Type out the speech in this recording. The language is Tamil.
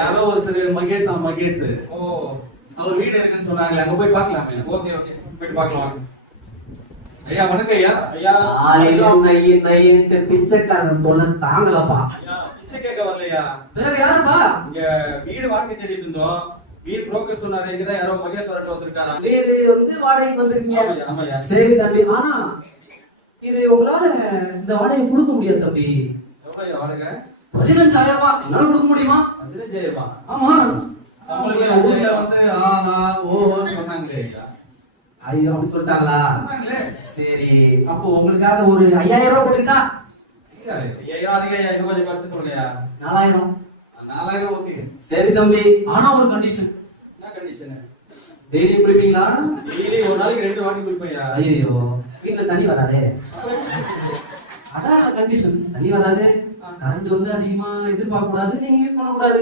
யாரோ ஒருத்தர் மகேஷ் ஓ அவர் வீடு இருக்குன்னு சொன்னாங்களே, அங்க போய் பார்க்கலாமே. ஓகே ஓகே போயிட்டு பார்க்கலாம். ஐயா வணக்கம் ஐயா. ஐயா நையின்ட்டு பிச்சைக்காரன் தொல்லை தாங்கலப்பா. ஐயா பிச்சை கேட்க வரலையா? வேற யாருப்பா? இங்க வீடு வாடகை தேடிட்டு இருந்தோம். வீடு புரோக்கர் சொன்னாரு இங்கதான் யாரோ மகேஸ்வரன் வந்திருக்காரா. வீடு வந்து வாடகைக்கு வந்திருக்கீங்க. ஆமாய்யா, ஆமாய்யா. சரி தம்பி, ஆனா இது உங்களால இந்த வாடகை கொடுக்க முடியாது தம்பி. எவ்வளவு வாடகை? 15,000 ரூபாய். என்னால கொடுக்க முடியுமா? 15,000 ரூபாய். ஆமா. சம்பளம் ஊர்ல வந்து ஆஹா ஓஹோன்னு சொன்னாங்களே ஐயா. ஐயோ அப்படி சொல்லிட்டாங்களா? சொன்னாங்களே. சரி, அப்போ உங்களுக்காக ஒரு 5,000 ரூபாய் போட்டுக்கிட்டா? ஐயா, ஐயா அதிகம் ஐயா, இன்னும் கொஞ்சம் குறைச்சு சொல்லுங்கய்யா. 4,000. 4,000 ஓகே. சரி தம்பி, ஆனா ஒரு கண்டிஷன். என்ன கண்டிஷன்? டெய்லி குளிப்பீங்களா? டெய்லி ஒரு நாளைக்கு 2 வாட்டி குளிப்பேன்யா. ஐயோ, வீட்டுல தண்ணி வராதே. அதான் கண்டிஷன். தண்ணி வராது, கரண்ட் வந்து அதிகமா எதிர்பார்க்க கூடாது, நீங்க யூஸ் பண்ண கூடாது.